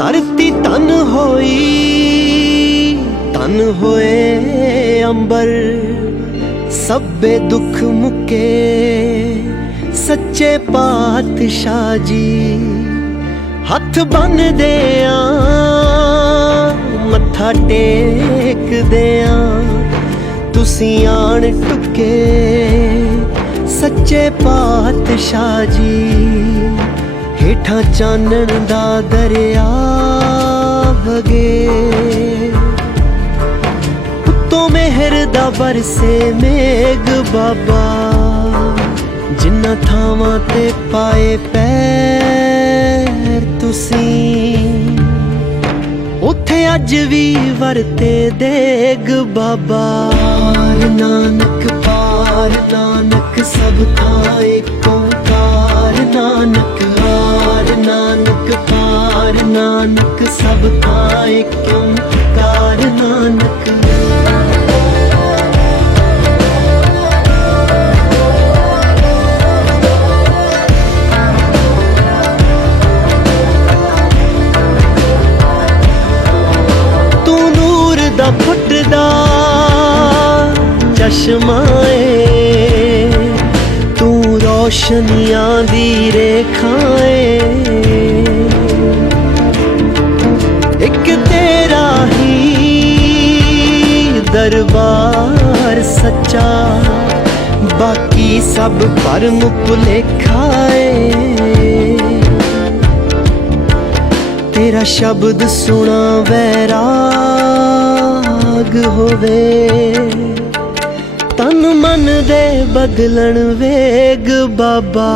धरती तन होई तन होए अंबर, सब्बे दुख मुके सच्चे पातशाह जी। हथ बन देआ मत्था टेक देआ, तुसी आन टुके सच्चे पातशाह जी। हेठा चानण दा दरिया वगे, उत्तों मेहर दा बरसे मेघ बाबा। जिन्ना थावां ते पाए पैर तुसी, उत्थे अज भी वरते देग बाबा। पार नानक सब था एक ओंकार नानक, हार नानक पार नानक सब था एक ओंकार नानक। तू नूर दा फुटदा चश्माए, तू रोशनियां दी रेखाएं, एक तेरा ही दरबार सच्चा, बाकी सब भरम भुलेखाए। तेरा शब्द सुना वैराग होवे, तन मन दे बदलन वेग बाबा।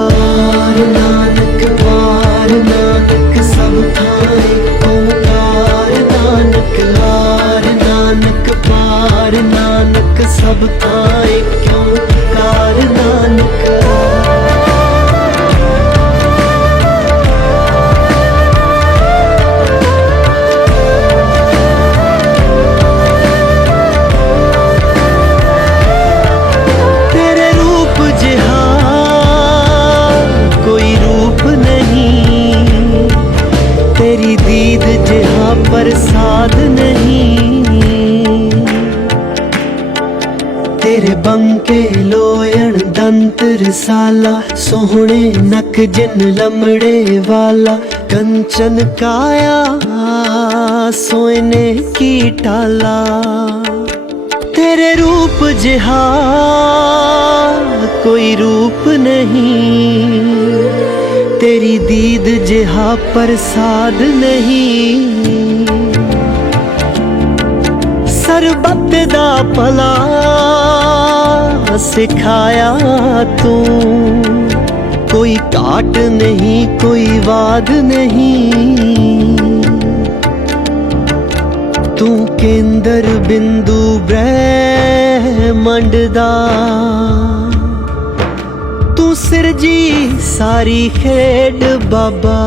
पार नानक सब था एक ओंकार नानक, हार नानक पार नानक सब था एक ओंकार नानक। तेरी दीद जिहा प्रसाद नहीं, तेरे बंके लोयण दंत रसाला, सोहणे नक जिन लमड़े वाला। कंचन काया सोने की टाला, तेरे रूप जिहा कोई रूप नहीं, तेरी दीद जिहा प्रसाद नहीं। सरबत दा भला सिखाया तू, कोई घाट नहीं कोई वाद नहीं। तू केंद्र बिंदु ब्रह्मंड दा, तू सिरजी सारी खेड बाबा।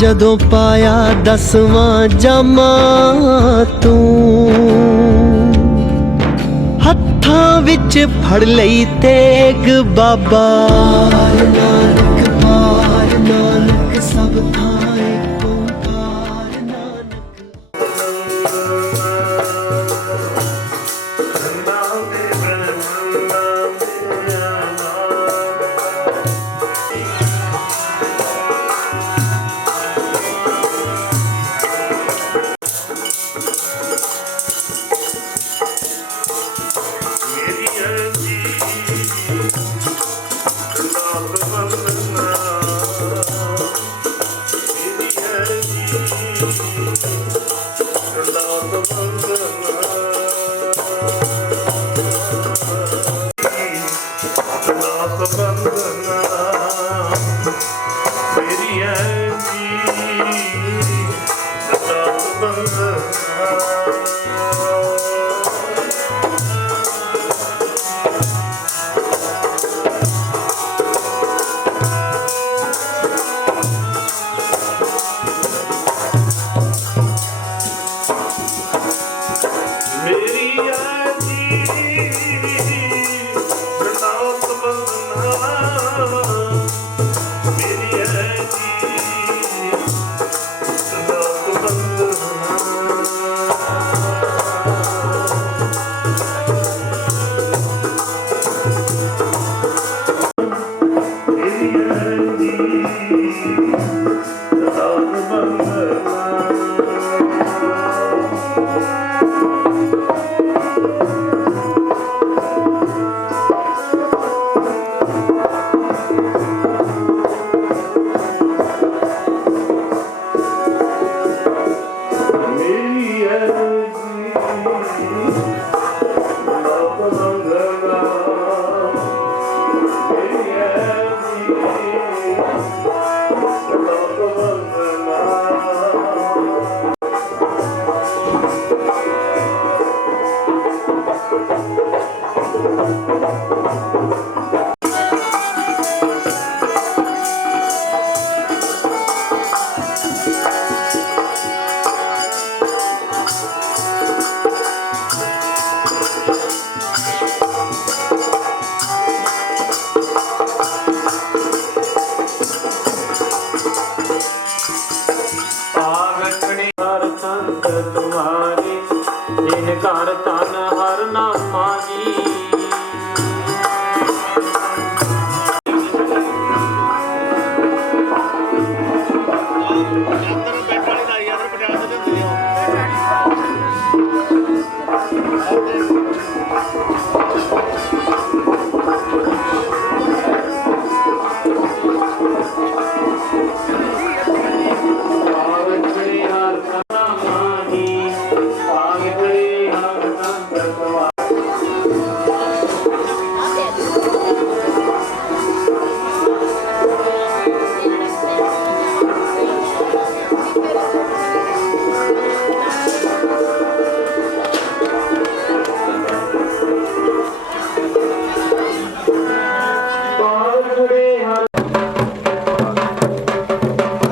जदों पाया 10वां जामा तू, हत्थां विच फड़ लई तेग बाबा। पार नानक सब था एक ओंकार नानक।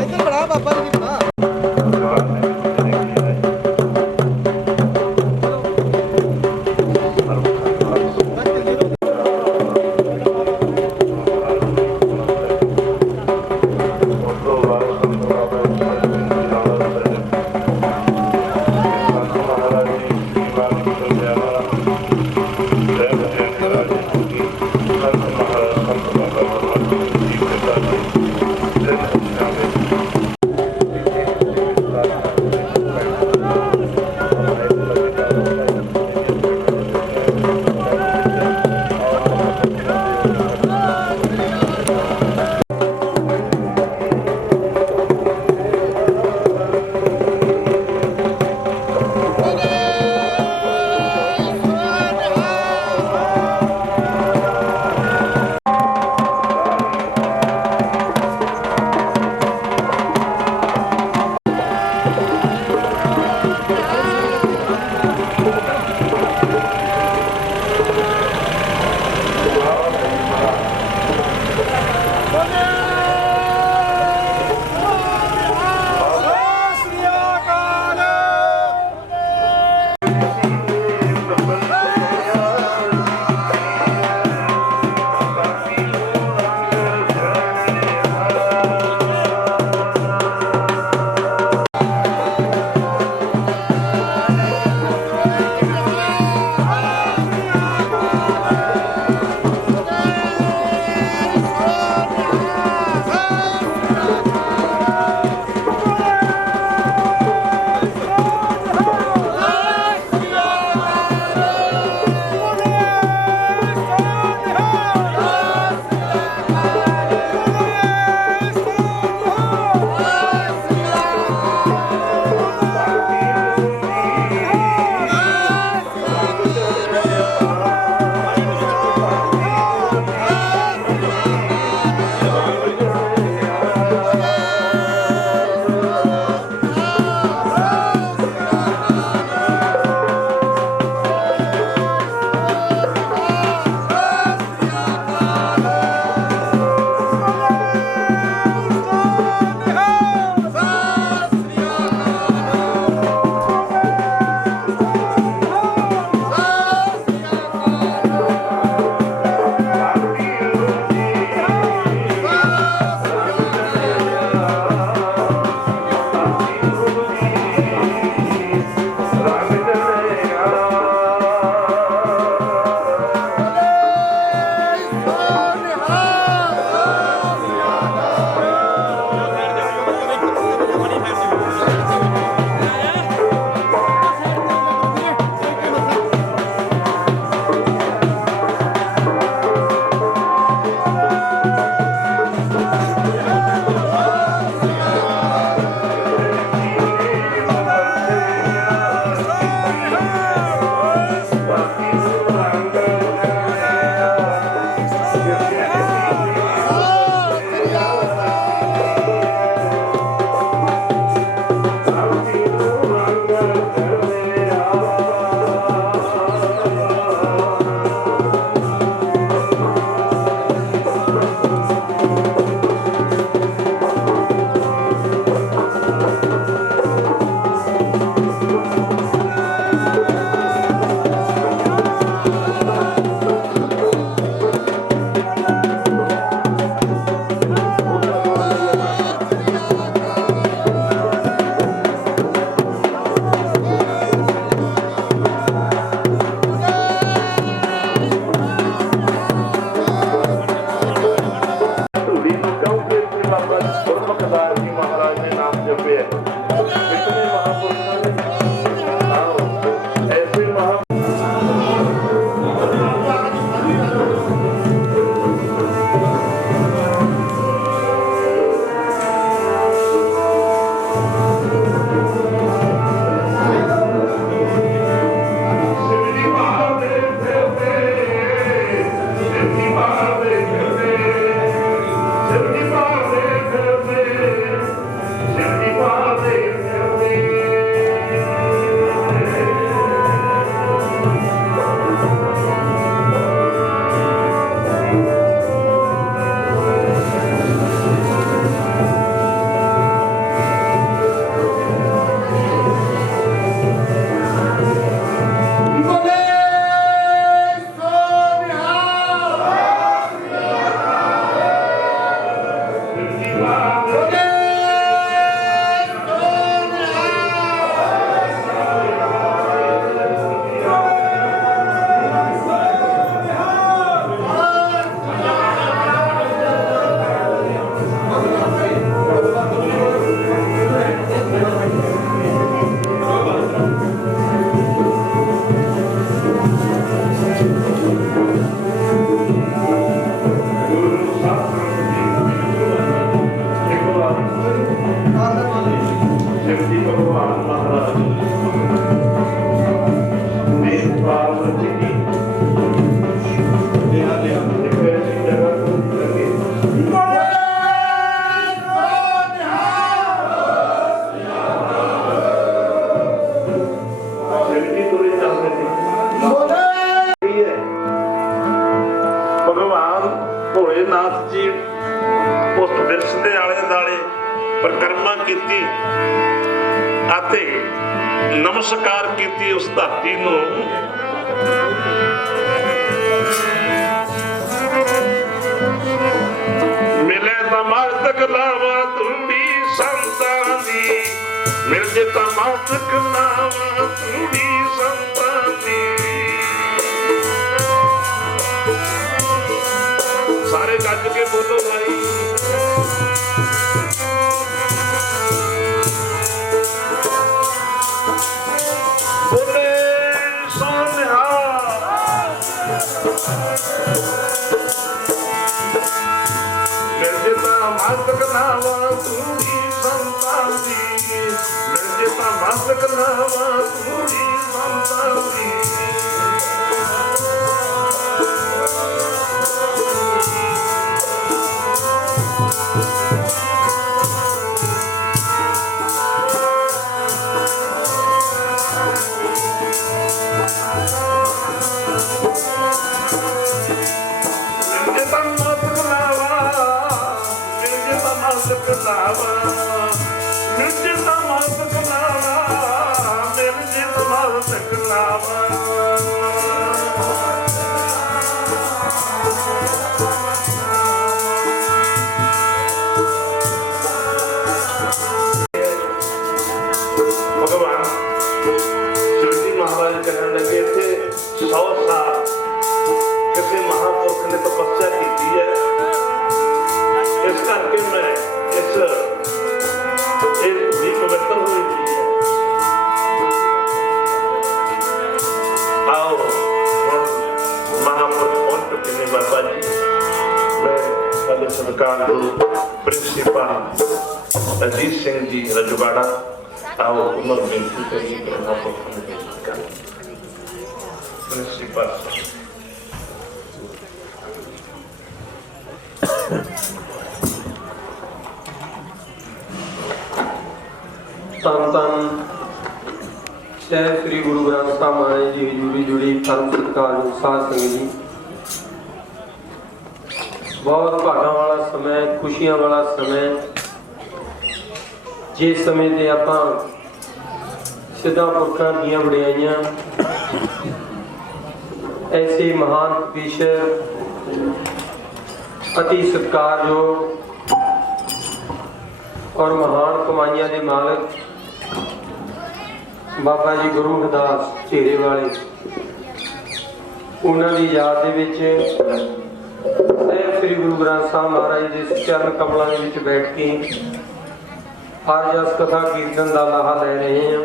ਇੱਧਰ ਬੜਾ ਬਾਬਾ ਜੀ ਬਣਾ परिक्रमा कीती ਅਤੇ नमस्कार कीती उस धरती ਨੂੰ। मिले ਤਾਂ ਮਸਤਕ ਲਾਵਾ ਤੂੜੀ ਸੰਤਾਂ ਦੀ, ਮਿਲ ਜੇ ਤਾਂ ਮਸਤਕ ਲਾਵਾ ਤੂੜੀ ਸੰਤਾਂ ਦੀ। ਸਾਰੇ ਗੱਜ ਕੇ ਬੋਲੋ ਭਾਈ। ਬੋਲੇ ਸੋਨਿਹਾ ਮਿਲ ਜੇ ਤਾਂ ਮਸਤਕ ਲਾਵਾ ਤੂੜੀ ਸੰਤਾਂ ਦੀ, ਮਿਲ ਜੇ ਤਾਂ ਮਸਤਕ ਲਾਵਾ ਤੂੜੀ ਸੰਤਾਂ ਦੀ। भगवान शिवजी महाराज कहने लगे थे 100 साल किसी महापुरुष ने तपस्या की है, इस करके मैं इस भी पवित्र हुई थी। आओ महापुरुष पहुंच चुके हैं बाबा जी। मैं पहले सरकार गुरु प्रिंसिपल अजीत सिंह जी रजवाड़ा आओ उम्र बेनती करिए प्रिंसिपल। ਧੰਨ ਧੰਨ ਸਹਿਬ ਸ੍ਰੀ ਗੁਰੂ ਗ੍ਰੰਥ ਸਾਹਿਬ ਮਹਾਰਾਜ ਜੀ ਹਜ਼ੂਰੀ ਜੁੜੀ ਧਰਮ ਸਤਿਕਾਰਯੋਗ ਸਾਧ ਸੰਗਤ ਜੀ, ਬਹੁਤ ਭਾਗਾਂ ਵਾਲਾ ਸਮਾਂ, ਖੁਸ਼ੀਆਂ ਵਾਲਾ ਸਮਾਂ। ਜਿਸ ਸਮੇਂ ਤੇ ਆਪਾਂ ਸਿੱਧਾਂ ਪੁਰਖਾਂ ਦੀਆਂ ਵਡਿਆਈਆਂ, ਐਸੇ ਮਹਾਨ ਵਿਸ਼ੇ ਅਤੀ ਸਤਿਕਾਰਯੋਗ ਔਰ ਮਹਾਨ ਕਮਾਈਆਂ ਦੇ ਮਾਲਕ ਬਾਬਾ ਜੀ ਗੁਰੂ ਰਵਿਦਾਸ ਝੇਰੇ ਵਾਲੇ, ਉਹਨਾਂ ਦੀ ਯਾਦ ਦੇ ਵਿੱਚ ਸਹਿਬ ਸ੍ਰੀ ਗੁਰੂ ਗ੍ਰੰਥ ਸਾਹਿਬ ਮਹਾਰਾਜ ਦੇ ਚਰਨ ਕਮਲਾਂ ਦੇ ਵਿੱਚ ਬੈਠ ਕੇ ਹਰ ਜਸ ਕਥਾ ਕੀਰਤਨ ਦਾ ਲਾਹਾ ਲੈ ਰਹੇ ਹਾਂ।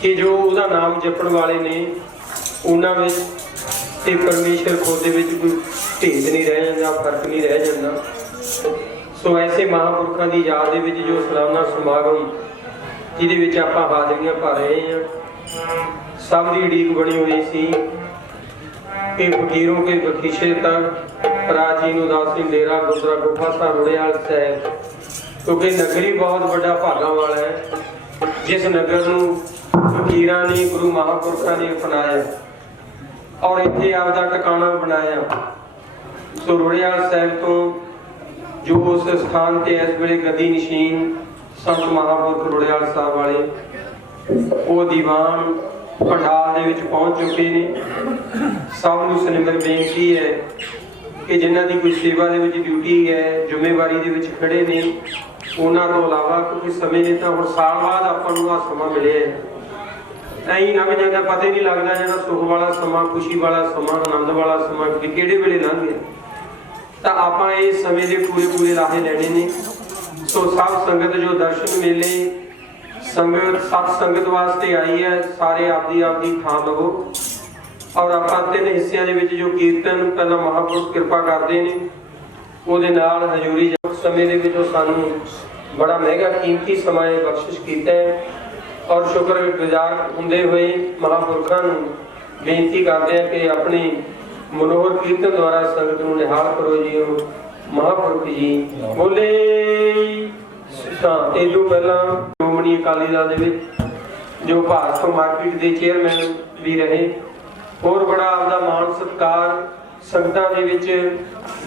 ਕਿ ਜੋ ਉਹਦਾ ਨਾਮ ਜਪਣ ਵਾਲੇ ਨੇ ਉਹਨਾਂ ਵਿੱਚ ਤੇ ਪਰਮੇਸ਼ਰ ਖੁਦ ਦੇ ਵਿੱਚ ਕੋਈ ਭੇਦ ਨਹੀਂ ਰਹਿ ਜਾਂਦਾ, ਫਰਕ ਨਹੀਂ ਰਹਿ ਜਾਂਦਾ। ਸੋ ਐਸੇ ਮਹਾਂਪੁਰਖਾਂ ਦੀ ਯਾਦ ਦੇ ਵਿੱਚ ਜੋ ਸਾਲਾਨਾ ਸਮਾਗਮ ਜਿਹਦੇ ਵਿੱਚ ਆਪਾਂ ਹਾਜ਼ਰੀਆਂ ਭਰ ਰਹੇ ਹਾਂ, ਸਭ ਦੀ ਉਡੀਕ ਬਣੀ ਹੋਈ ਸੀ ਕਿ ਫਕੀਰੋਂ ਕੇ ਬਖਸ਼ੇ ਤਕ ਪ੍ਰਾਚੀਨ ਉਦਾਸੀਨ ਡੇਰਾ ਗੁਰਦੁਆਰਾ ਗੁਫਾ ਸਾਹਿਬ ਰੁੜਿਆਲ ਸਾਹਿਬ, ਕਿਉਂਕਿ ਨਗਰੀ ਬਹੁਤ ਵੱਡਾ ਭਾਗਾਂ ਵਾਲਾ ਹੈ, ਜਿਸ ਨਗਰ ਨੂੰ ਫਕੀਰਾਂ ਨੇ ਗੁਰੂ ਮਹਾਂਪੁਰਖਾਂ ਨੇ ਅਪਣਾਇਆ ਔਰ ਇੱਥੇ ਆਪਦਾ ਟਿਕਾਣਾ ਬਣਾਇਆ। ਸੋ ਰੁੜਿਆਲ ਸਾਹਿਬ ਤੋਂ ਜੋ ਉਸ ਸਥਾਨ ਤੇ ਇਸ ਵੇਲੇ ਗੱਦੀ ਨਸ਼ੀਨ ਸੰਤ ਮਹਾਂਪੁਰਖ ਰੁੜਿਆਲ ਸਾਹਿਬ ਵਾਲੇ ਉਹ ਦੀਵਾਨ ਪੰਡਾਲ ਦੇ ਵਿੱਚ ਪਹੁੰਚ ਚੁੱਕੇ ਨੇ। ਸਭ ਨੂੰ ਸਨਿਮਰ ਬੇਨਤੀ ਹੈ ਕਿ ਜਿਨ੍ਹਾਂ ਦੀ ਕੋਈ ਸੇਵਾ ਦੇ ਵਿੱਚ ਡਿਊਟੀ ਹੈ, ਜ਼ਿੰਮੇਵਾਰੀ ਦੇ ਵਿੱਚ ਖੜੇ ਨੇ, ਉਹਨਾਂ ਤੋਂ ਇਲਾਵਾ ਕਿਉਂਕਿ ਸਮੇਂ ਨੇ ਤਾਂ ਹੁਣ ਸਾਲ ਬਾਅਦ ਆਪਾਂ ਨੂੰ ਆਹ ਸਮਾਂ ਮਿਲਿਆ, ਐਂ ਲੰਘ ਜਾਂਦਾ, ਪਤਾ ਹੀ ਨਹੀਂ ਲੱਗਦਾ ਜਿਹੜਾ ਸੁੱਖ ਵਾਲਾ ਸਮਾਂ, ਖੁਸ਼ੀ ਵਾਲਾ ਸਮਾਂ, ਆਨੰਦ ਵਾਲਾ ਸਮਾਂ ਕਿਹੜੇ ਵੇਲੇ ਲੰਘ ਗਿਆ। ਤਾਂ ਆਪਾਂ ਇਸ ਸਮੇਂ ਦੇ ਪੂਰੇ ਰਾਹੇ ਲੈਣੇ ਨੇ। ਸੋ ਸਭ ਸੰਗਤ ਜੋ ਦਰਸ਼ਨ ਮੇਲੇ ਸੰਗਤ ਸਤ ਸੰਗਤ ਵਾਸਤੇ ਆਈ ਹੈ, ਸਾਰੇ ਆਪਦੀ ਥਾਂ ਲਵੋ। ਔਰ ਆਪਾਂ 3 ਹਿੱਸਿਆਂ ਦੇ ਵਿੱਚ ਜੋ ਕੀਰਤਨ ਪਹਿਲਾਂ ਮਹਾਂਪੁਰਖ ਕਿਰਪਾ ਕਰਦੇ ਨੇ, ਉਹਦੇ ਨਾਲ ਹਜ਼ੂਰੀ ਸਮੇਂ ਦੇ ਵਿੱਚ ਸਾਨੂੰ ਬੜਾ ਮਹਿੰਗਾ ਕੀਮਤੀ ਸਮਾਂ ਬਖਸ਼ਿਸ਼ ਕੀਤਾ ਹੈ। ਔਰ ਸ਼ੁਕਰਗੁਜ਼ਾਰ ਹੁੰਦੇ ਹੋਏ ਮਹਾਂਪੁਰਖਾਂ ਨੂੰ ਬੇਨਤੀ ਕਰਦੇ ਆ ਕਿ ਆਪਣੀ ਮਨੋਹਰ ਕੀਰਤਨ ਦੁਆਰਾ ਸੰਗਤ ਨੂੰ ਨਿਹਾਲ ਕਰੋ ਜੀ। ਮਹਾਂਪੁਰਖ ਜੀ ਬੋਲੇ। ਤਾਂ ਇਹ ਤੋਂ ਪਹਿਲਾਂ ਸ਼੍ਰੋਮਣੀ ਅਕਾਲੀ ਦਲ ਦੇ ਵਿੱਚ ਜੋ ਭਾਰਤ ਮਾਰਕੀਟ ਦੇ ਚੇਅਰਮੈਨ ਵੀ ਰਹੇ, ਹੋਰ ਬੜਾ ਆਪਦਾ ਮਾਣ ਸਤਿਕਾਰ ਸੰਗਤਾਂ ਦੇ ਵਿੱਚ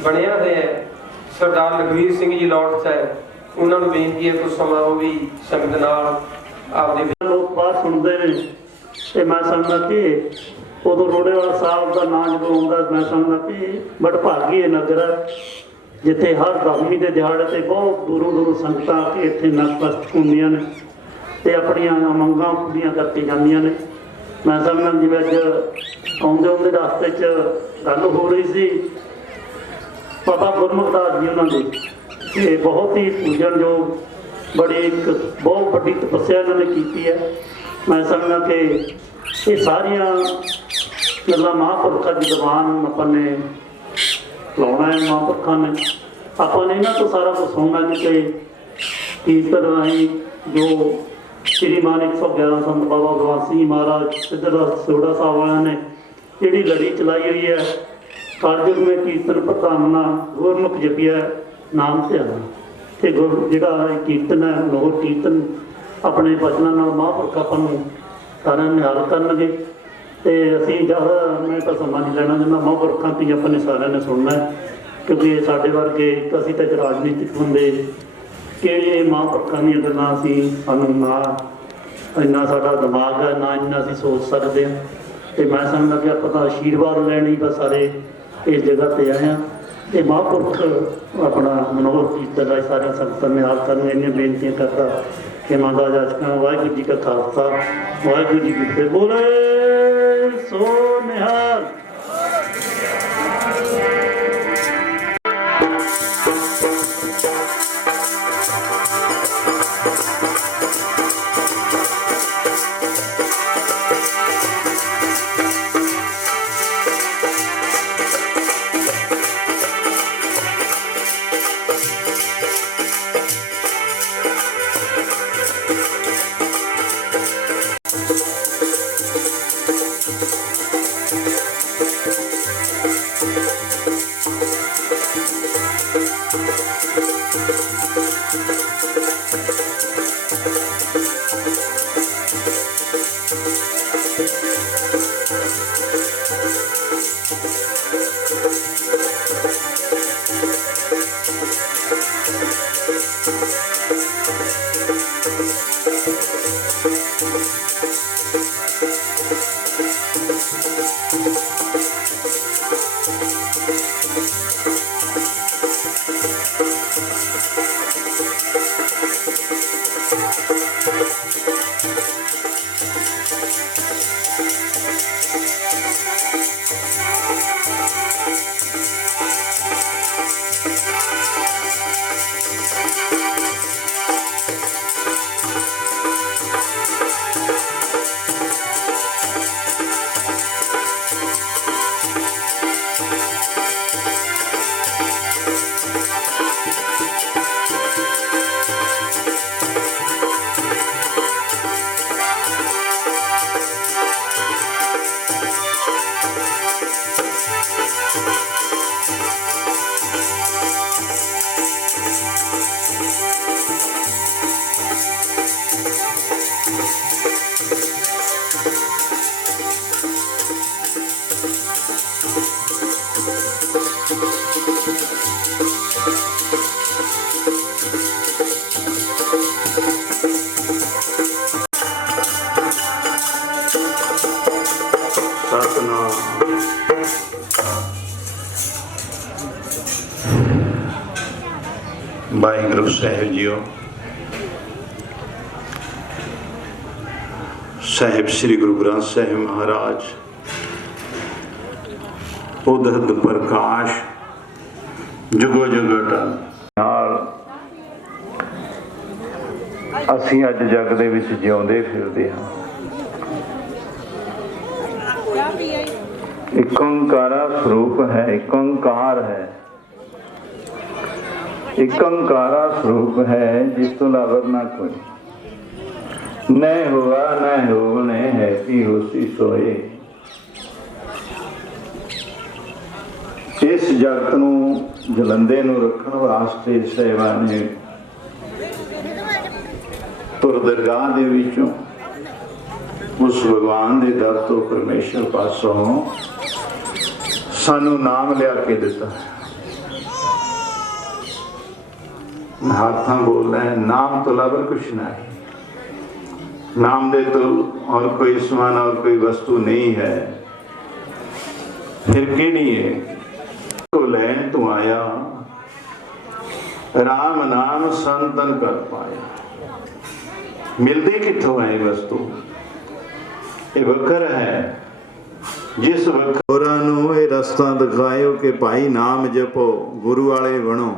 ਬਣਿਆ ਹੋਇਆ ਹੈ ਸਰਦਾਰ ਲਖਵੀਰ ਸਿੰਘ ਜੀ ਲੌਟ ਸਾਹਿਬ, ਉਹਨਾਂ ਨੂੰ ਬੇਨਤੀ ਹੈ ਕੁਝ ਸਮਾਂ ਉਹ ਵੀ ਸੰਗਤ ਨਾਲ ਆਪਦੇ ਲੋਕ ਬਾਤ ਸੁਣਦੇ ਨੇ ਤੇ ਮੈਂ ਸਮਝਦਾ ਕਿ ਉਦੋਂ ਰੋੜੇਵਾਲ ਸਾਹਿਬ ਦਾ ਨਾਂ ਜਦੋਂ ਆਉਂਦਾ ਮੈਂ ਸਮਝਦਾ ਕਿ ਬੜਭਾਗੀ ਇਹ ਨਗਰ ਹੈ ਜਿੱਥੇ ਹਰ ਦਸਵੀਂ ਦੇ ਦਿਹਾੜੇ ਤੇ ਬਹੁਤ ਦੂਰੋਂ ਦੂਰੋਂ ਸੰਗਤਾਂ ਆ ਕੇ ਇੱਥੇ ਨਤਮਸਤਕ ਹੁੰਦੀਆਂ ਨੇ ਤੇ ਆਪਣੀਆਂ ਮੰਗਾਂ ਪੂਰੀਆਂ ਕਰਕੇ ਜਾਂਦੀਆਂ ਨੇ। ਮੈਂ ਸਮਝਦਾ ਜਿਵੇਂ ਅੱਜ ਆਉਂਦੇ ਆਉਂਦੇ ਰਸਤੇ 'ਚ ਗੱਲ ਹੋ ਰਹੀ ਸੀ ਬਾਬਾ ਗੁਰਮੁਖ ਦਾਸ ਜੀ ਉਹਨਾਂ ਦੀ, ਇਹ ਬਹੁਤ ਹੀ ਪੂਜਣਯੋਗ ਬੜੀ ਇੱਕ ਬਹੁਤ ਵੱਡੀ ਤਪੱਸਿਆ ਇਹਨਾਂ ਨੇ ਕੀਤੀ ਹੈ। ਮੈਂ ਸਮਝਦਾ ਕਿ ਇਹ ਸਾਰੀਆਂ ਗੱਲਾਂ ਮਹਾਂਪੁਰਖਾਂ ਦੀ ਜ਼ਬਾਨ ਆਪਾਂ ਨੇ ਲਾਉਣਾ ਹੈ। ਮਹਾਂਪੁਰਖਾਂ ਨੇ ਆਪਾਂ ਨੇ ਇਹਨਾਂ ਤੋਂ ਸਾਰਾ ਕੁਝ ਸੁਣਨਾ ਨਹੀਂ ਕਿ ਕੀਰਤਨ ਰਾਹੀਂ ਜੋ ਸ਼੍ਰੀਮਾਨ 111 ਸੰਤ ਬਾਬਾ ਗਵਾਸ ਸਿੰਘ ਮਹਾਰਾਜ ਸਿੱਧਰ ਸੋੜਾ ਸਾਹਿਬ ਵਾਲਿਆਂ ਨੇ ਜਿਹੜੀ ਲੜੀ ਚਲਾਈ ਹੋਈ ਹੈ ਕਾਰਜੁਗ में कीर्तन प्रधानना गुरमुख जपिया नाम ध्यान ਤੇ ਜਿਹੜਾ ਕੀਰਤਨ ਹੈ ਲੋਕ ਕੀਰਤਨ ਆਪਣੇ ਬਚਨਾਂ ਨਾਲ ਮਹਾਂਪੁਰਖ ਆਪਾਂ ਨੂੰ ਸਾਰਿਆਂ ਨੂੰ ਨਿਹਾਲ ਕਰਨਗੇ ਤੇ ਅਸੀਂ ਜ਼ਿਆਦਾ ਮੈਂ ਤਾਂ ਸਮਾਂ ਨਹੀਂ ਲੈਣਾ ਜਿੰਨਾ ਮਹਾਂਪੁਰਖਾਂ ਦੀ ਆਪਾਂ ਨੇ ਸਾਰਿਆਂ ਨੇ ਸੁਣਨਾ ਹੈ ਕਿਉਂਕਿ ਸਾਡੇ ਵਰਗੇ ਅਸੀਂ ਤਾਂ ਰਾਜਨੀਤਿਕ ਬੰਦੇ ਕਿਹੜੇ ਮਹਾਂਪੁਰਖਾਂ ਦੀਆਂ ਗੱਲਾਂ ਅਸੀਂ ਸਾਨੂੰ ਨਾ ਇੰਨਾ ਸਾਡਾ ਦਿਮਾਗ ਹੈ ਨਾ ਇੰਨਾ ਅਸੀਂ ਸੋਚ ਸਕਦੇ ਹਾਂ ਤੇ ਮੈਂ ਸਮਝਦਾ ਕਿ ਆਪਾਂ ਤਾਂ ਆਸ਼ੀਰਵਾਦ ਲੈਣ ਹੀ ਬਸ ਸਾਰੇ ਇਸ ਜਗ੍ਹਾ ਤੇ ਆਏ ਹਾਂ ਤੇ ਮਹਾਂਪੁਰਖ ਆਪਣਾ ਮਨੋਹਰ ਕੀਰਤਨ ਦਾ ਸਾਰਿਆਂ ਸੰਗਤਾਂ ਨੇ ਹਾਲ ਕਰਨ ਇੰਨੀਆਂ ਬੇਨਤੀਆਂ ਕਰਦਾ ਕਿ ਮਾਤਾ ਜਾਚਕਾਂ ਵਾਹਿਗੁਰੂ ਜੀ ਕਾ ਖਾਲਸਾ ਵਾਹਿਗੁਰੂ ਜੀ ਕੀ ਫਤਿਹ। ਬੋਲੇ ਸੋ ਨਿਹਾਲ। ਵਾਹਿਗੁਰੂ ਸਾਹਿਬ ਜੀਓ। ਸਾਹਿਬ ਸ੍ਰੀ ਗੁਰੂ ਗ੍ਰੰਥ ਸਾਹਿਬ ਮਹਾਰਾਜ ਉਦਹਤ ਪ੍ਰਕਾਸ਼ ਜੁਗੋ ਜੁਗ ਅਟਲ ਨਾਲ ਅਸੀਂ ਅੱਜ ਜਗ ਦੇ ਵਿੱਚ ਜਿਉਂਦੇ ਫਿਰਦੇ ਹਾਂ। ਇੱਕ ਓੰਕਾਰਾ ਸਰੂਪ ਹੈ, ਇੱਕ ਓੰਕਾਰ ਹੈ, ਇੱਕ ਓੰਕਾਰਾ ਸਰੂਪ ਹੈ ਜਿਸ ਤੋਂ ਇਲਾਵਾ ਨਾ ਕੋਈ ਨਹੀਂ ਹੋਆ ਨਾ ਹੋਵਣੇ ਹੈ ਕਿ ਹੋਸੀ ਸੋਏ। ਇਸ ਜਗਤ ਨੂੰ ਜਲੰਦੇ ਨੂੰ ਰੱਖਣ ਵਾਸਤੇ ਸੇਵਾ ਨੇ ਤੁਰ ਦਰਗਾਹ ਦੇ ਵਿੱਚੋਂ ਉਸ ਭਗਵਾਨ ਦੇ ਦਰ ਤੋਂ ਪਰਮੇਸ਼ਰ ਪਾਸੋਂ सानू नाम लिया के दिता है। हाथां बोल रहे हैं, नाम तो लावर कुछ नहीं। नाम दे तो और कोई समान और कोई वस्तु नहीं है, फिर केड़ी है को लैन तू आया, राम नाम संतन कर पाया। मिलती कितों है वस्तु? ये वकर है जिस वकरा नू ये रस्ता दिखायो कि भाई नाम जपो गुरु वाले बनो।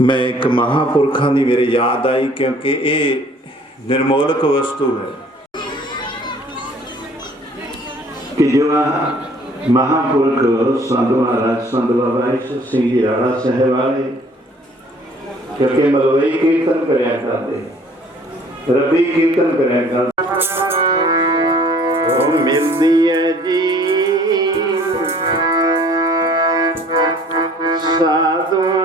मैं एक महापुरखा की मेरे याद आई क्योंकि ये निर्मोलक वस्तु है कि जो महापुरख संत महाराज संत बाबा ईश्वर सिंह जी राणा साहब वाले क्योंकि मलवई कीर्तन करया करते, रबी कीर्तन करया करते। ओ मिलदी है जी साधुआ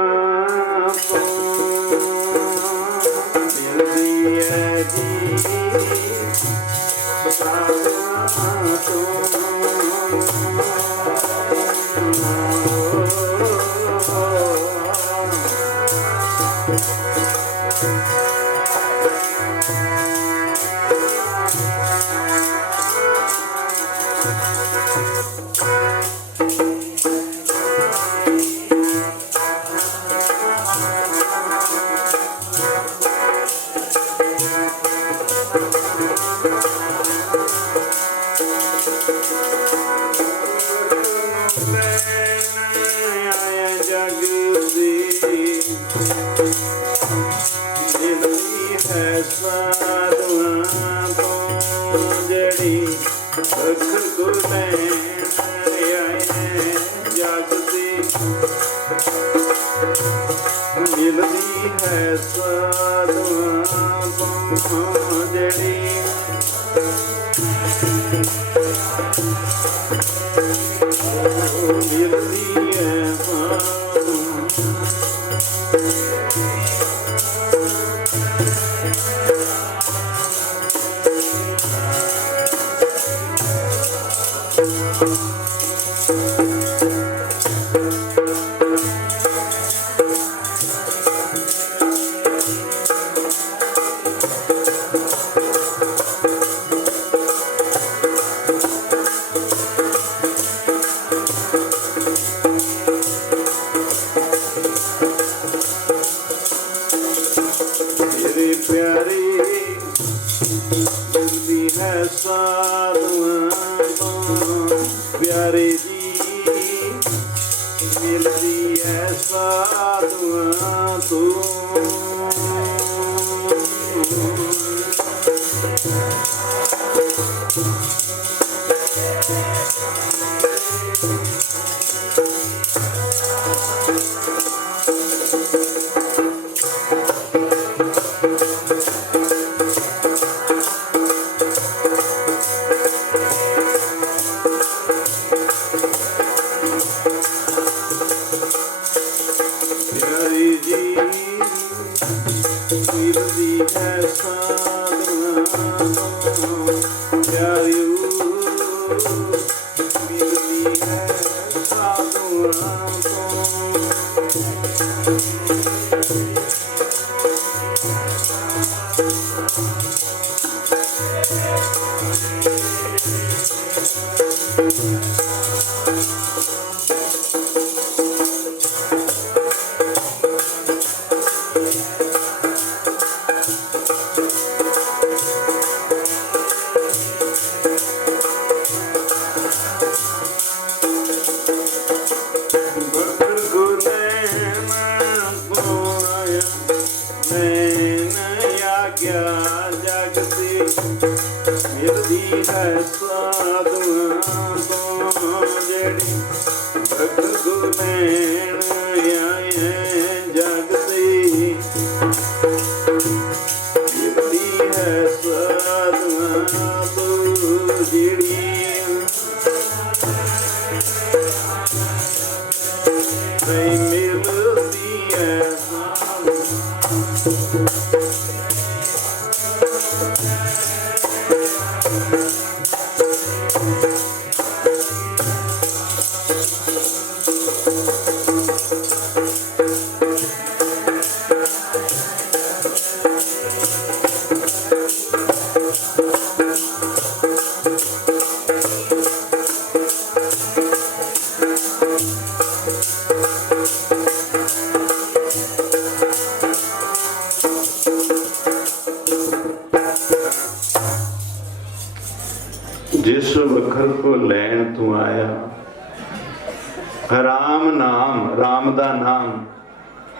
राम नाम, राम दा नाम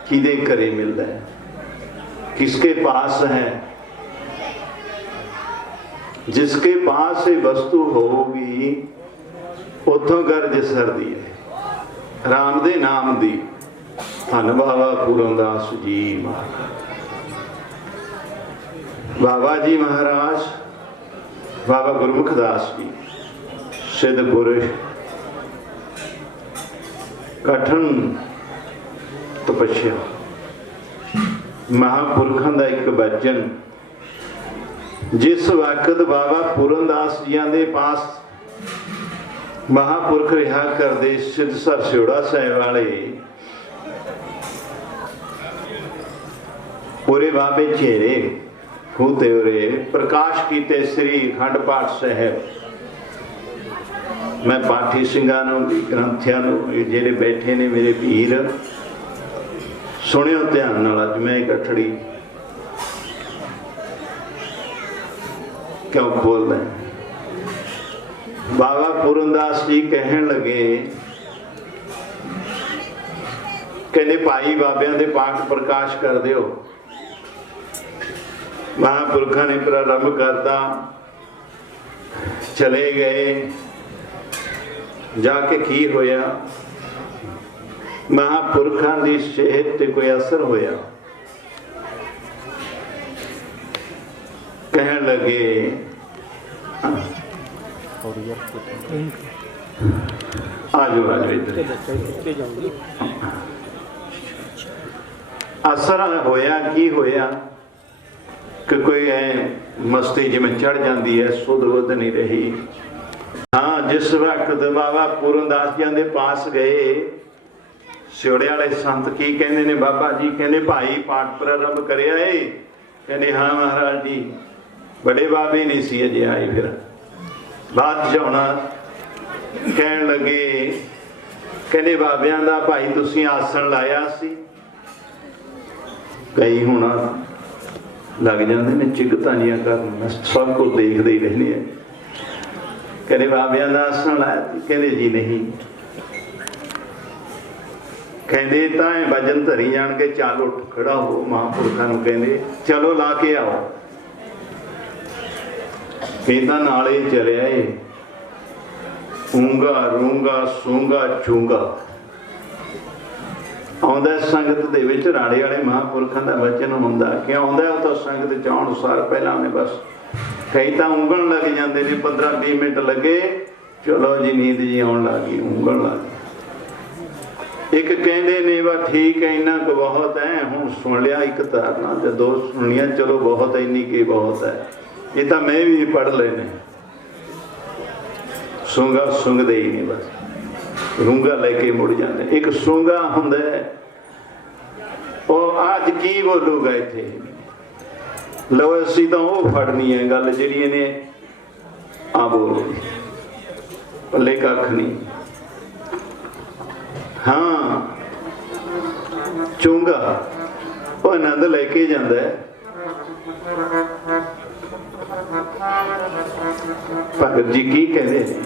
किदे घरे मिलता है, किसके पास है? जिसके पास ये वस्तु होगी उतों गर्ज सरदी है। राम दे नाम दी धन बाबा पूरनदास जी महाराज, बाबा जी महाराज, बाबा गुरमुख दास जी, सिद्ध पुरुष, कठिन तपस्या, महापुरखों का एक वचन। जिस वक्त बाबा पूरनदास जियां दे पास महापुरख रिहा करते सिद्ध सर सियोड़ा साहिब वाले, पूरे बाबे चेहरे खूते उरे प्रकाश कीते श्री अखंड पाठ साहिब। मैं पाठी सिंघां नूं ग्रंथियां नूं जेड़े बैठे ने मेरे वीर सुनियो ध्यान नाल। अज मैं एक अठड़ी क्यों बोल रहे? बाबा पूरनदास जी कहन लगे, कहते भाई बाबियां दे पाठ प्रकाश कर दिओ। महापुरखा ने प्रारंभ करता, चले गए, जाके की होया? महापुरखा की सेहत ते कोई असर होया? कहन लगे आजो आजो इधर। असर होया की होया कि कोई मस्ती जिमें चढ़ जाती है, सुध बुध नहीं रही। हाँ, जिस वक्त बाबा पूरनदास जी के पास गए, सियोड़े वाले संत की कहते ने, बाबा जी कहते भाई पाठ प्रारंभ करिया है? कहते हाँ महाराज जी, बड़े बाबे नहीं सी अजे आए। फिर बात जाना कहन लगे, कहते बाबियां दा भाई तुसीं आसन लाया सी? कई हुण लग जाते ने चिगतानियां करन, सब कुछ देखते ही रहने हैं। कहते बाबियां दा आसन लाया? कहते जी नहीं। कहते तां भजन धरी जान के, चल उठ खड़ा हो। महापुरखा नूं कहते चलो ला के आओ। कहता नाले चलिया ऊंगा रूंगा सूंगा चूंगा। आउंदा संगत दे विच राड़े वाले महापुरखों का वचन हुंदा कि आउंदा तो संगत च आउण सार पहला उन्हें बस कई तो ऊंगण लग जाते ने, 15-20 मिनट लगे, चलो जी नींद जी आउण लग गई, ऊंगण लग गई। एक कहते ने वा ठीक है, इन्ना को बहुत है, हुण सुन लिया एक धारणा ते दो सुन लिया, चलो बहुत है, इन्नी की बहुत है, ये तो मैं भी पढ़ लेने। सूंगा सूंघते ही नहीं, बस रूंगा लेके मुड़ जाते। एक सूंगा हुंदा है, और आज की बोलूगा इत्थे, लो असी तो वो फड़नी है गल जिहड़ी इहने आ बोल पल्ले कख नहीं। हाँ, चूंगा वो आनंद लेके जाता है। भगत जी की कहते हैं,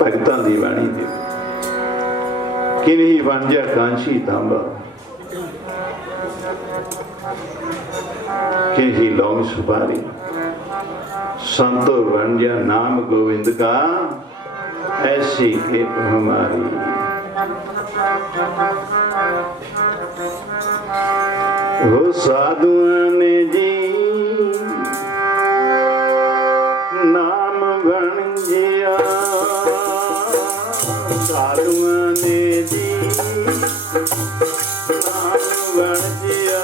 भगतां दी बाणी दे किन्ही बन जा कांशी तांबा, किन्ही लौंग सुपारी, संतो बन जा नाम गोविंद का, ऐसी कृप हमारी। वो साधुओं ने जी नाम बन गया, साधुओं ने जी नाम बन गया।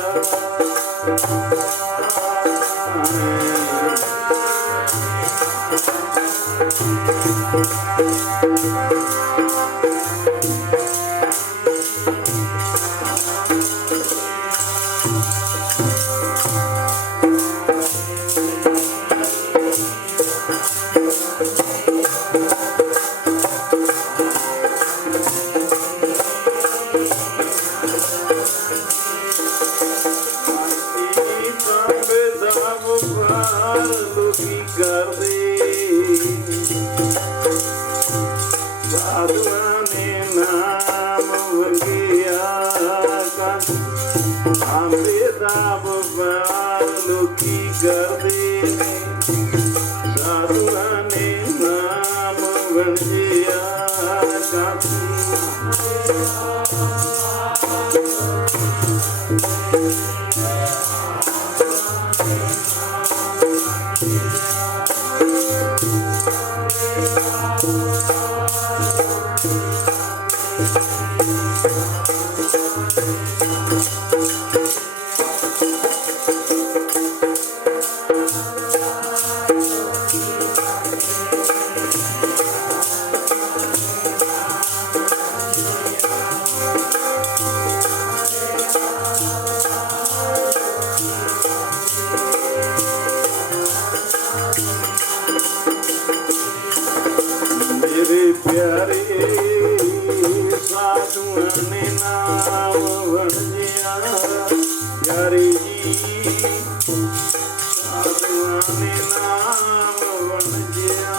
प्यारे साधुआ ने नाम वंजिया प्यारे जी साधुआ ने नाम वंजिया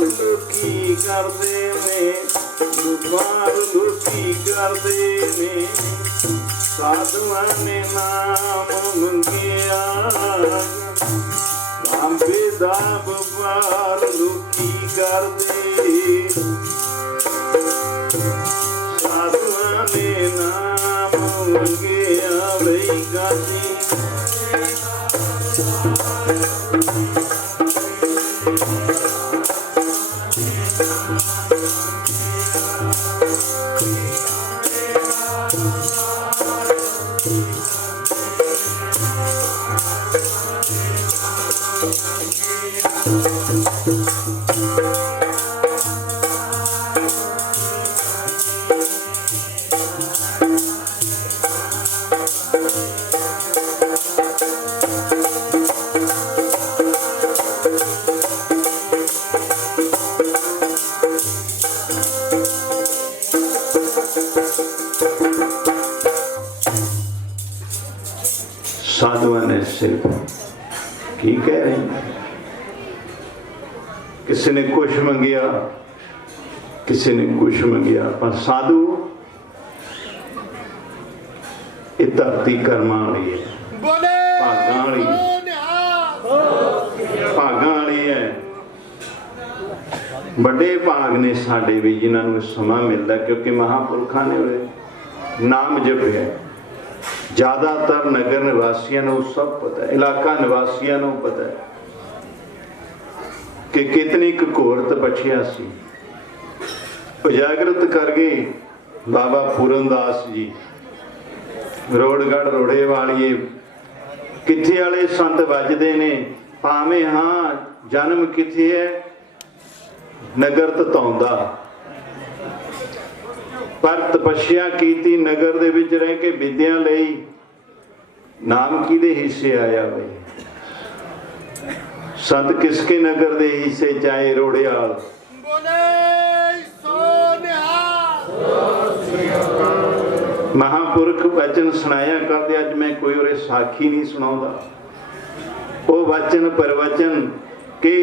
लुकी करते ने दुपार लुकी करते ने साधुआ ने नाम मंगिया बेदा बुपार लुकी करते साधुआ ने नाम मंगिया वही गाती साधुआ ने सिर्फ की कह रहे हैं किसी ने कुछ मंगिया किसी ने कुछ मंगिया पर साधु ये धरती कर्मा वाली है भागां वाली है बड़े भाग ने साडे भी जिन्होंने समा मिलता क्योंकि महापुरखा ने नाम जपिया ज्यादातर नगर निवासियों को सब पता है इलाका निवासियों को पता है कि कितनी घोर तपस्या सी उजागरत कर गए बाबा पूरनदास जी रोड़गढ़ रोड़े वालिए किथे वाले संत वजदे ने भावें हाँ जन्म किथे है नगर ततौंदा पर तपस्या कीती नगर दे विच रह के विद्या लई नाम किदे हिस्से आया वे संत किसके नगर दे हिस्से चाहे रोड़ियाल महापुरख वचन सुनाया करते अज मैं कोई उरे साखी नहीं सुनाऊंगा वो वचन प्रवचन के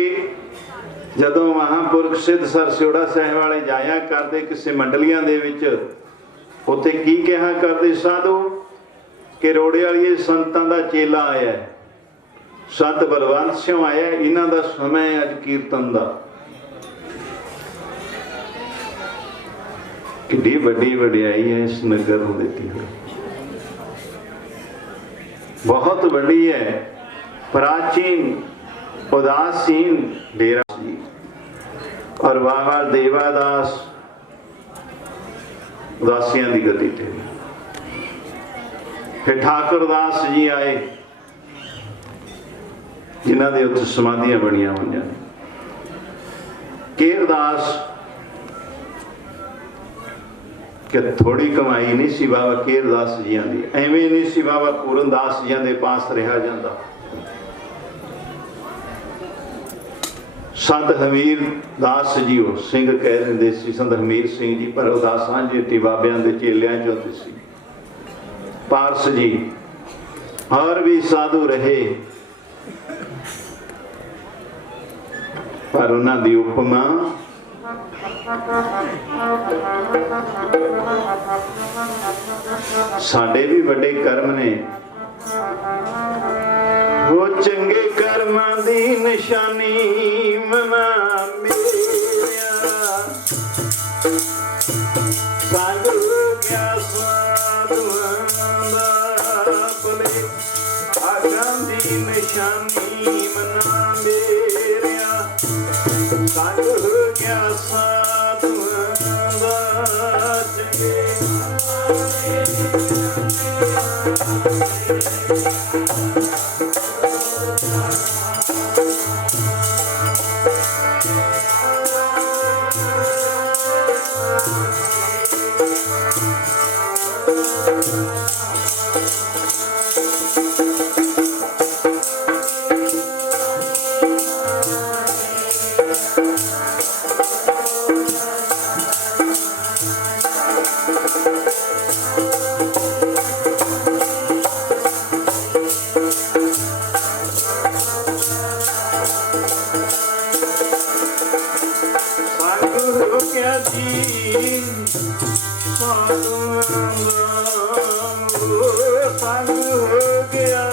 जदों महापुरख सिद्ध सर सियोड़ा साहिब वाले जाया करते किसी मंडलियां दे विच उत्थे की कहा करते साधु कि रोड़े वाली संतां दा चेला आया संत बलवंत सिंह आया इन्हां दा समय अज कीर्तन दा किड्डी वड्डी वड्याई है इस नगर नूं दित्ती हुई बहुत वड्डी है प्राचीन उदासीन डेरा जी और बाबा देवादास उदासियां की गति थे फिर ठाकुरदास जी आए जिन्हों के उत्थे समाधियां बनिया हुई केरदास कि थोड़ी कमाई नहीं सी बाबा केरदास जियां दी एवें नहीं सी बाबा पूरनदास जियां दे पास रहा जाता संत हमीर दास जी वो सिंह कह देंगे सी संत हमीर सिंह जी पर उदासां जी बाबियां दे चेलियां चों सी पारस जी और भी साधु रहे पर उन्हां दी उपमा साडे भी बड़े कर्म ने वो चंगे कर्मां दी निशानी मना मेरिया संग हो गया साधुआं दा भले भागां दी निशानी मना मेरिया संग हो ਗਿਆ ਜੀ ਸਾਧੂਆਂ ਦਾ ਸੰਗ ਹੋ ਗਿਆ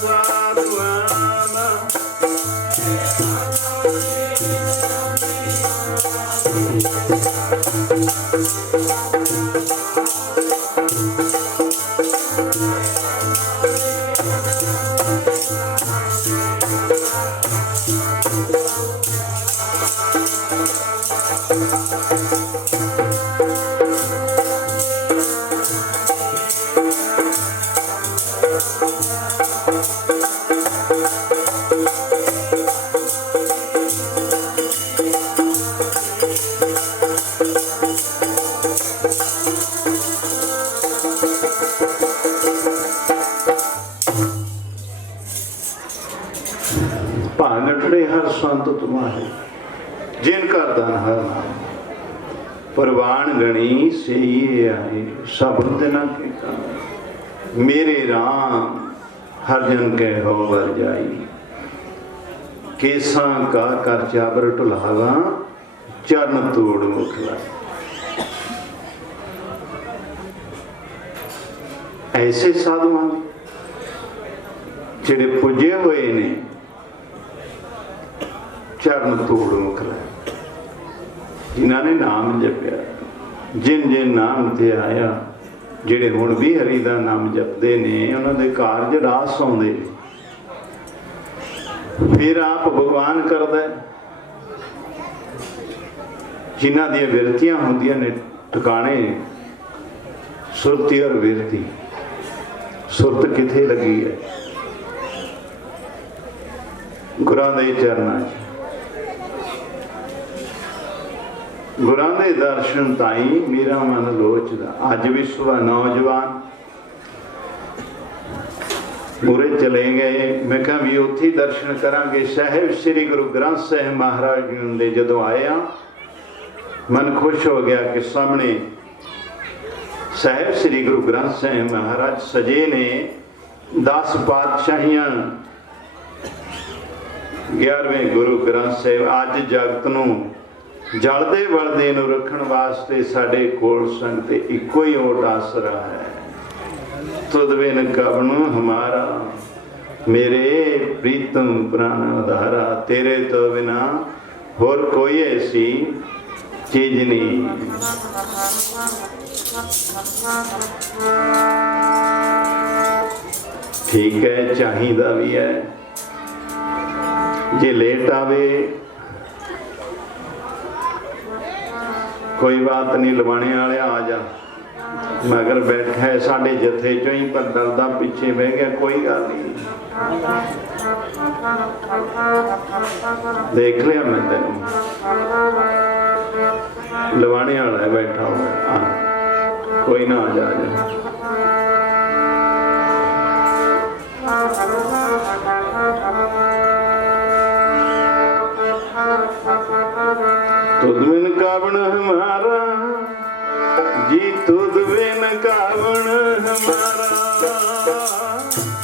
ਸਾਧੂਆਂ ਦਾ हर संत तुम्हारे जिनका दान हर नाम परवान गणी से ये आए सब दिन के काम मेरे राम हर जन के हो वर जाई केसा का कर चाबर टुलावा चरण तोड़ मुखला। ऐसे साधु जिहड़े पुजे हुए ने चरण तोड़ मुखला जिन्होंने नाम जपया जिन जिन नाम ते आया जिहड़े हुण भी हरि दा नाम जपदे ने उन्हां दे कारज रास आउंदे फिर आप भगवान करदा जिन्हां दी विरतियां हुंदियां ने ठिकाणे सुरती और विरती सुरत किथे लगी है गुरां दे चरनां च गुरां दे दर्शन ताई मेरा मन लोचदा। अज भी सुबह नौजवान पूरे चले गए मैं कहा भी उत्थे दर्शन करांगे साहिब श्री गुरु ग्रंथ साहिब महाराज जी दे जदों आया मन खुश हो गया कि सामने साहिब श्री गुरु ग्रंथ साहिब महाराज सजे ने 10 पातशाहियां 11वें गुरु ग्रंथ साहिब अज जगत नूं जलदे वलदे नूं रखण वास्ते साडे कोल संग ते इक्को ही ओट आसरा है। तुद बिन कवनु हमारा मेरे प्रीतम प्राण आधारा तेरे तो बिना होर कोई ऐसी चीज नहीं। ठीक है चाहिदा भी है जे लेट आवे कोई बात नहीं लवाने वाले आ जा मगर बैठा है साढ़े जथे चो ही पर डरदा पीछे बह गया कोई गल नहीं देख लिया मैं तेन लवाने वाला है बैठा हुआ कोई ना आ जा तुद बिन कावण हमारा जी तुद बिन कावण हमारा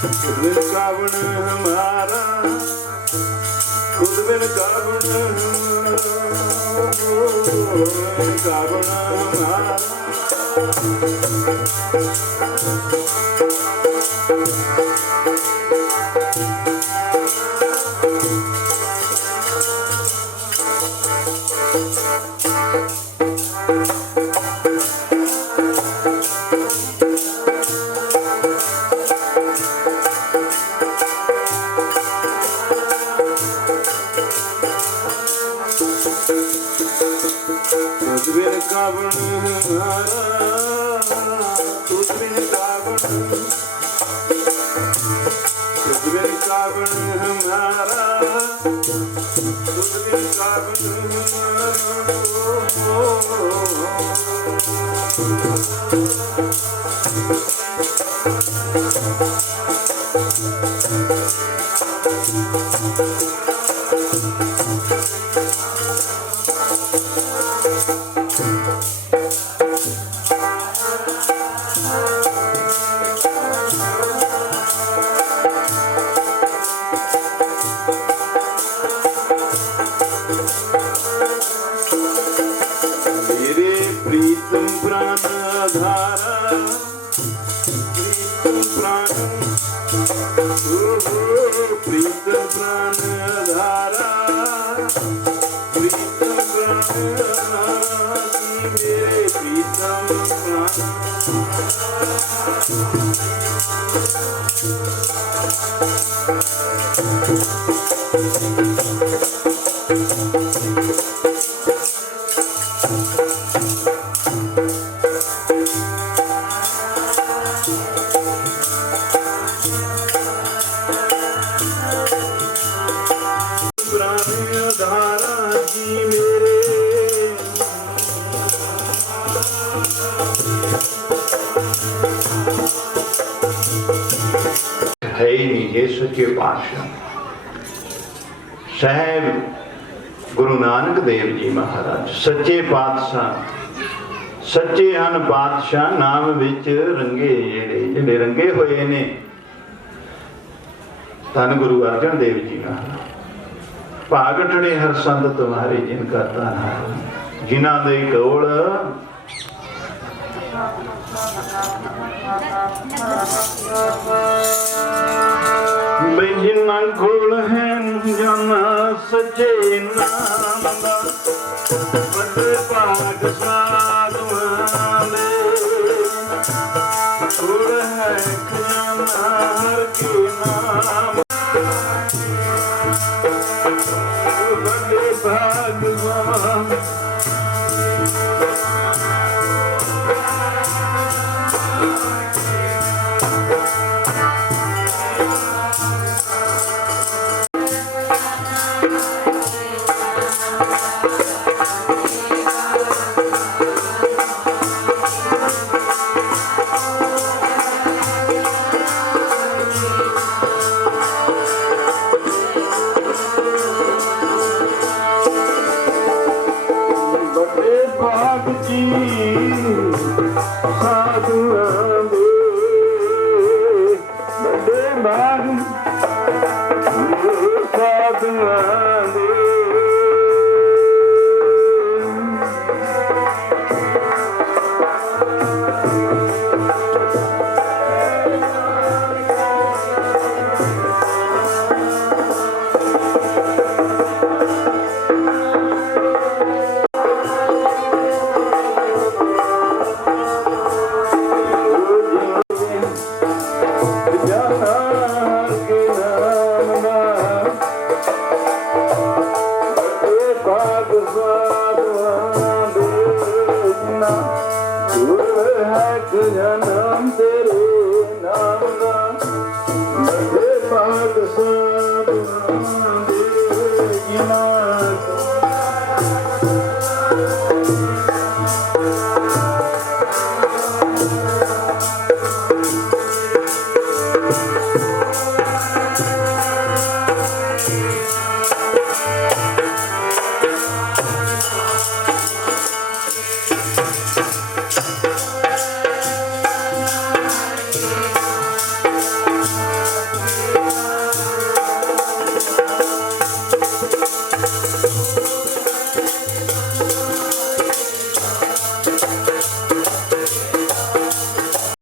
तुद बिन कावण हमारा तुद बिन कावण कावण हमारा कावन तुझ बिन कावन हमारा तुझ बिन कावन मेरे प्रीतम प्राण धारा प्रीतम प्राण प्रीतम प्राण धारा प्रीतम प्राण मेरे प्रीतम प्राण धारा जी मेरे है ही नहीं ये सच्चे पातशाह साहेब गुरु नानक देव जी महाराज सच्चे पातशाह सच्चे ਹਨ ਪਾਤਸ਼ਾਹ ਨਾਮ ਵਿੱਚ ਰੰਗੇ ਜਿਹੜੇ ਰੰਗੇ ਹੋਏ ਨੇ ਧੰਨ ਗੁਰੂ ਅਰਜਨ ਦੇਵ ਜੀ ਮਹਾਰਾਜ ਭਾਗਟੜੇ ਹਰ ਸੰਤ ਤੁਮਾਰੇ ਜਿਨ ਕਾ ਤਾਨਾ ਜਿਨ੍ਹਾਂ ਦੇ ਕੋਲ ਬਈ ਜਿਨ੍ਹਾਂ ਕੋਲ ਹੈ ਜਨ ਸੱਚੇ ਨਾਮ ਦਾ ਵੱਡੇ ਭਾਗ ਸਾਧੂਆਂ ਦੇ ਕੋਲ ਹੈ ਜਨ ਹਰ ਕੀ ਨਾਮ ਵੱਡੇ ਭਾਗਵਾਨ ਸਾਧੂਆਂ ਦੇ ਵੱਡੇ ਭਾਗ ਸਾਧੂਆਂ ਦੇ